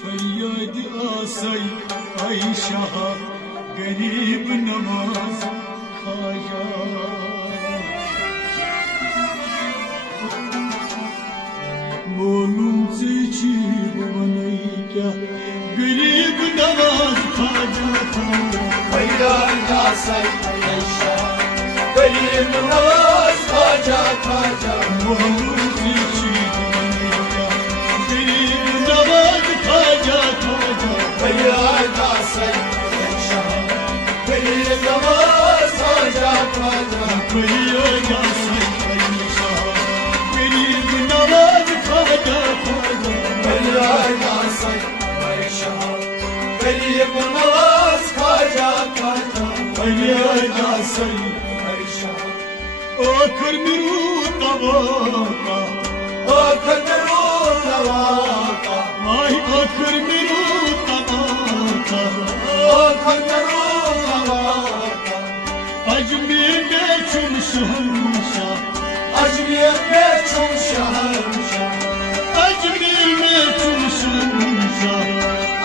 फरियाद आसई आई शाह गरीब नवाज खाजा मोलूम से बनई क्या गरीब नवाज खाजा फरियाद आसई आई शाह गरीब नवाज खाजा खाजा मोलूम से बनई क्या गरीब नवाज खाजा खाजा फरियाद आसई आई शाह गरीब नवाज खाजा खाजा फरियाद आसई आई शाह गरीब नवाज खाजा खाजा फरियाद आसई आई शाह गरीब नवाज खाजा खाजा फरियाद आसई आई शाह आखिर मिरू तवाका आखिर मेरू नवाका आई आखिर मिरू तवाका आखिर मेरू नवाका अजमेर में चुम शहंशाह अजमेर में चुम शहंशाह अजमेर में चुम शहंशाह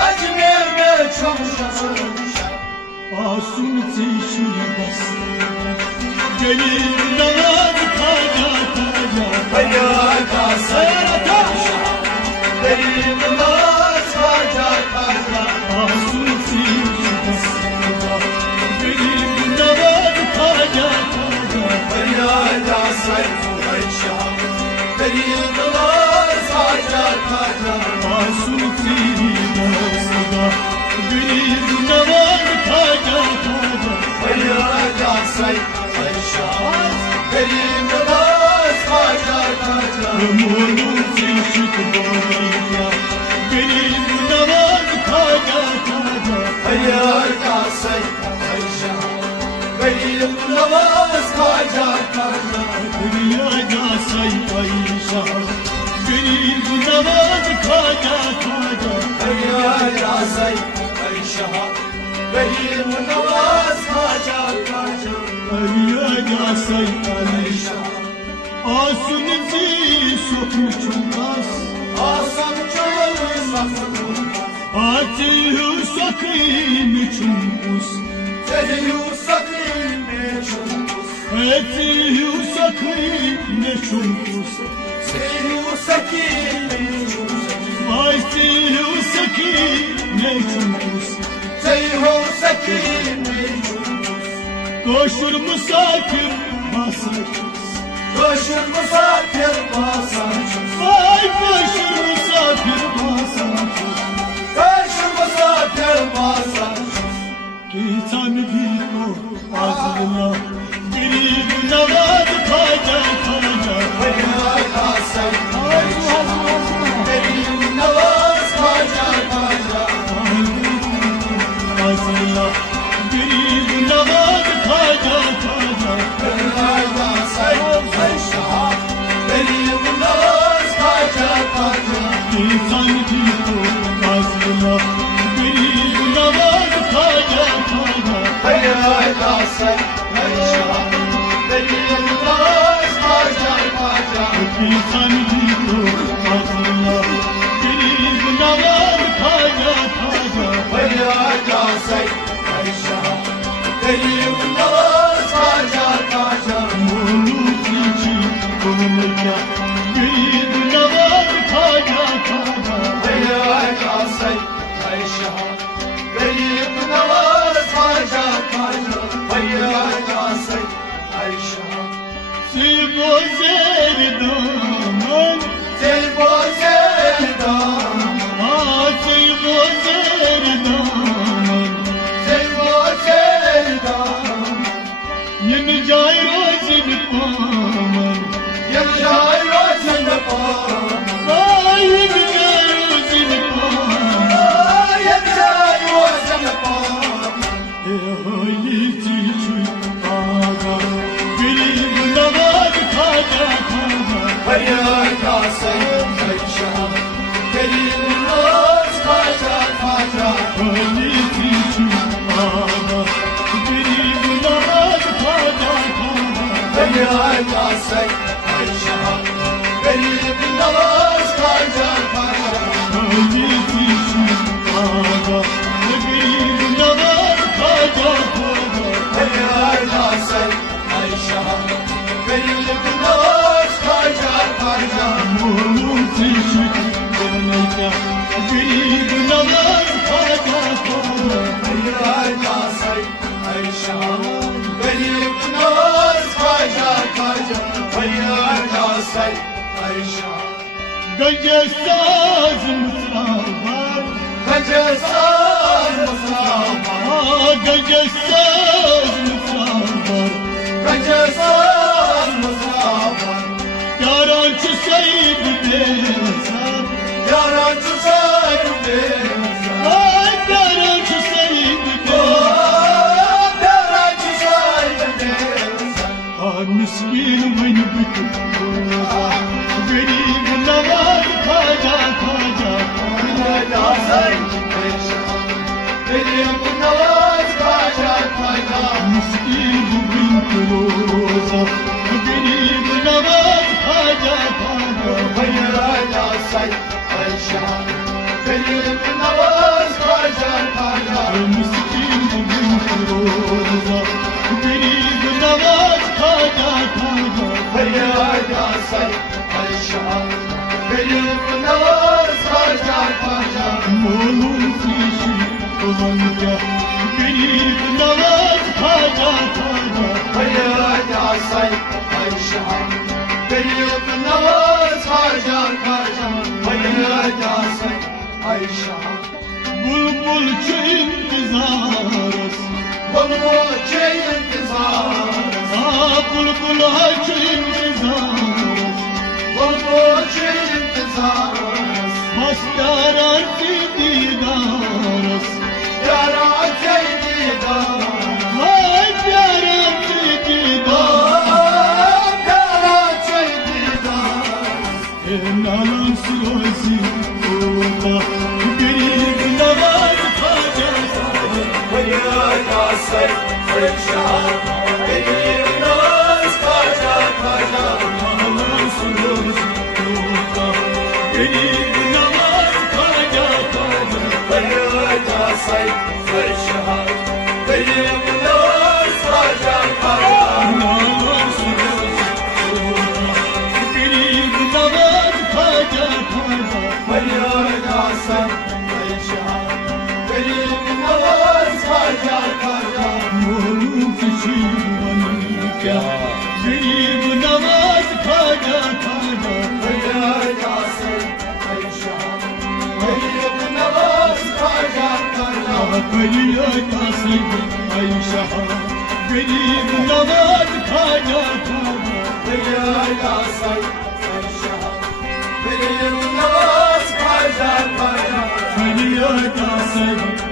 अजमेर में चुम शहंशाह आसुन से शुरू बस गरीब नवाज खाजा खाजा फरियाद आसई आई शाह गरीब नवाज खाजा खाजा आसुन से शुरू बस गरीब नवाज खाजा खाजा फरियाद आसई आई शाह गरीब नवाज खाजा खाजा आंसू की बरसदा गरीब नवाज खाजा खाजा फरियाद आसई आई शाह गरीब नवाज खाजा खाजा मोलू से शिकवाया गरीब नवाज खाजा खाजा फरियाद आसई आई शाह गरीब नवाज खाजा खाजा फरियाद आसई आई शाह गरीब नवाज खाजा खाजा फरियाद आसई आई शाह गरीब नवाज खाजा खाजा फरियाद आसई आई शाह आसुन जी स्वप्न चुकास आसम चल सफर आती हूँ सकीन चुम्बुस तेरी सकीन में चुम्बुस आती हूँ सकीन चुम्बुस तेरी सकीन में चुम्बुस आती हूँ सकीन चुम्बुस तेरी सकीन में चुम्बुस कोशर मुसाफिर बासाचुस कोशर मुसाफिर बासाचुस ay koşur musafir basaçus kosher मुसाफिर बासाचुस किसान भी को आज़ला गरीब नवाज खाजा खाजा फरियाद आसई आई शाह गरीब नवाज खाजा खाजा आज़ला गरीब नवाज खाजा खाजा फरियाद आसई आई शाह गरीब नवाज खाजा खाजा किसान भी को आज़ला गरीब नवाज खाजा खाजा फरियाद आसई आई शाह गरीब नवाज खाजा खाजा किसान भी को आज़ला गरीब नवाज खाजा खाजा फरियाद आसई आई शाह गरीब नवाज खाजा खाजा मोलू की बोलया गरीब नवाज खाजा खाजा फरियाद आसई आई शाह गरीब नवाज खाजा खाजा फरियाद आसई आई शाह सिबो ज़ेर दामन सिबो ज़ेर दामन सिबो ज़ेर दामन सिबो ज़ेर दामन यम जाय रोज़न पामन यम जाय रोज़न पामन यम जाय रोज़न पामन यम जाय रोज़न पामन होली चीचु आगा गरीब नवाज खाजा खाजा फरियाद आसई आई शाह गरीब नवाज खाजा खाजा होली चीचु आगा गरीब नवाज खाजा खाजा फरियाद आसई आई शाह गरीब नवाज खाजा खाजा होली चीचु गरीब नवाज खाजा खाजा भैया साई ऐशा गरीब नवाज खाजा खाजा भैया साई ऐशा गजसाज मुसलामान गजसाज मुसलामान गजसाज मुसलामान गजसाज मुसलामान यारां च सईद बेजार यारां च सईद बेजार यारां च सईद बेजार यारां च सईद बेजार मिस्कीन वन बिक गरीब नवाज खाजा खाजा भैया साई ऐशा गरीब नवाज खाजा खाजा मिस्कीन बिक रोजा गरीब नवाज खाजा खाजा भैया साई ऐशा गरीब नवाज खाजा खाजा मिस्कीन बिक रोजा गरीब नवाज खाजा खाजा भैया साई ऐशा गरीब नवाज खाजा खाजा मोलूम शीशी वंजा गरीब नवाज खाजा खाजा भैया साई ऐशा गरीब नवाज खाजा खाजा भैया साई ऐशा बुलबुल च इंतजारस बुलबुल चे इंतजार बुलबुल च इंतजारस बुलबुल चे इंतजार बस यारां च दीदारस यारां चे दीदार यारां च दीदार यारां चे दीदार नालां रोजी होगा गरीब नवाज खाजा भैया साई ऐशा गरीब नवाज खाजा खाजा नालां रोजी होगा गरीब नवाज खाजा खाजा भैया साई ऐशा गरीब नवाज खाजा खाजा नालां रोजी होगा गरीब नवाज खाजा खाजा भैया साई ऐशा गरीब नवाज खाजा खाजा मोलूम शीशी वन क्या गरीब नवाज खाजा खाजा भैया साई ऐशा गरीब नवाज खाजा खाजा भैया का सईद ऐशा गरीब नवाज खाजा खाजा भैया साई ऐशा गरीब नवाज खाजा खाजा भैया का सईद